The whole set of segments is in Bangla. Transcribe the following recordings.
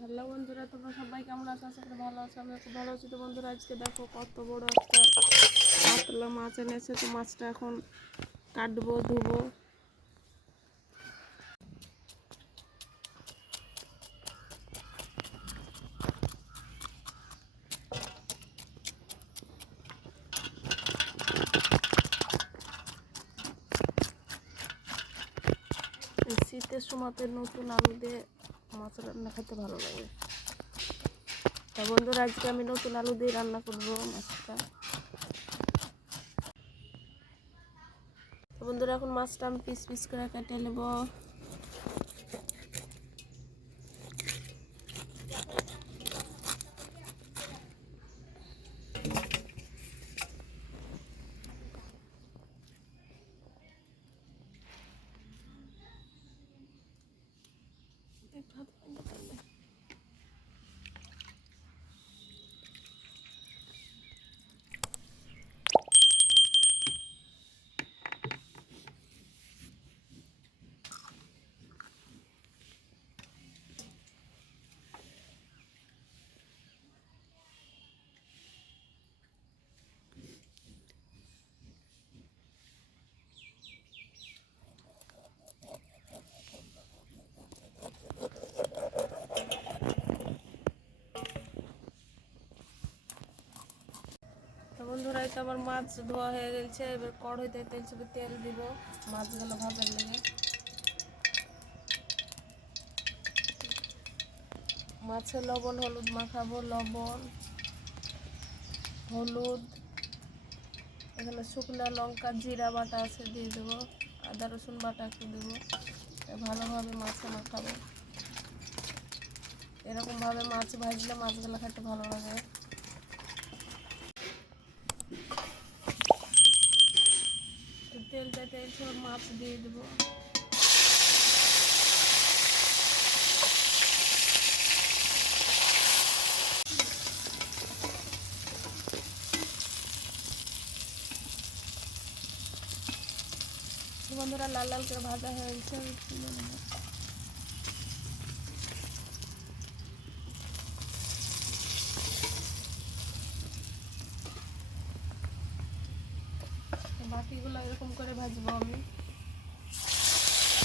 হ্যালো বন্ধুরা, তোমরা সবাই কেমন আছো? আশা করি ভালো আছো আমি খুব ভালো আছি। তো বন্ধুরা, আজকে দেখো কত বড় একটা কাতলা মাছ এনেছে। তো মাছটা এখন কাটবো, ধুবো। শীতের সময়তে নতুন আলু দিয়ে মাছ রান্না খেতে ভালো লাগে। তা বন্ধুরা, আজকে আমি নতুন আলু দিয়ে রান্না করব মাছটা। বন্ধুরা, এখন মাছটা আমি পিস পিস করে কেটে নেব একটু হাতে পানি দিতে হবে। তো বন্ধুরা তো আমার মাছ ধোয়া হয়ে গেছে। এবার কড়াইতে তেল চেপে তেল দিব, মাছগুলো ভাজার লেগে। মাছে লবণ, হলুদ মাখাবো, লবণ, হলুদ, এখানে শুকনো লঙ্কা, জিরা বাটা আছে, দিয়ে দেবো। আদা, রসুন বাটা একটু দেবো। ভালোভাবে মাছে মাখাবো। এরকমভাবে মাছ ভাজলে মাছগুলো খেতে ভালো লাগে তো তেলটা তেল সব মাছ দিয়ে দেবো। বন্ধুরা লাল লাল করে ভাজা হয়ে আমি তুলে নেব। তো বাকিগুলো এরকম করে ভাজবো আমি।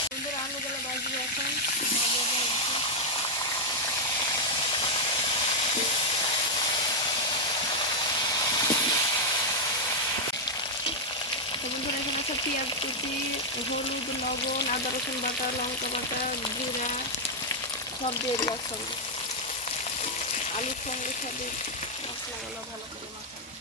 বন্ধুরা, আলুগুলো ভাজবো এখন। বন্ধুরা, এখানে আছে পেঁয়াজ কুচি, হলুদ, লবণ, আদা, রসুন বাটা, লঙ্কা বাটা, জিরা, সব দিয়ে দিলাম সঙ্গে। আলুর সঙ্গে সবই মশলাগুলো ভালো করে মাখানো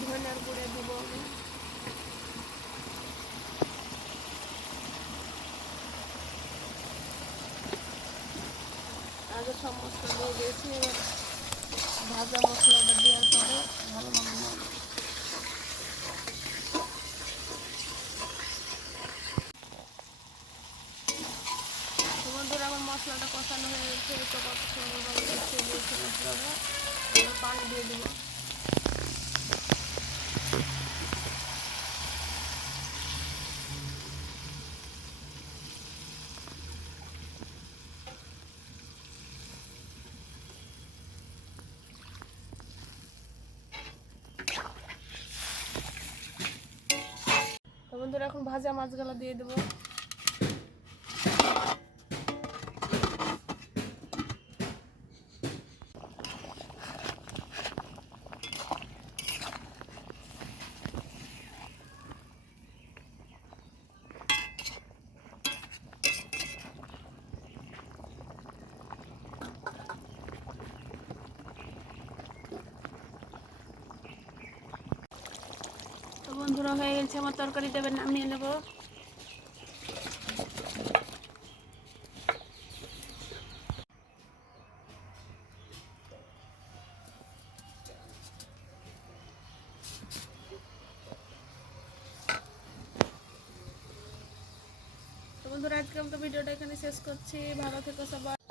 ধনিয়ার গুঁড়ে দেবো আগে সব মশলা দিয়ে দিয়েছি, এবার ভাজা মশলাটা দেওয়ার পরে ভালোভাবে বন্ধুরা মশলাটা কষানো হয়ে গেছে পানি দিয়ে দেবো। বন্ধুরা এখন ভাজা মাছগুলো দিয়ে দেবো। বন্ধুরা হয়ে গেছে, আমার তরকারি দেবে নামিয়ে নেব। বন্ধুরা, আজকে মতো ভিডিওটা এখানে শেষ করছি। ভালো থেকো সবাই।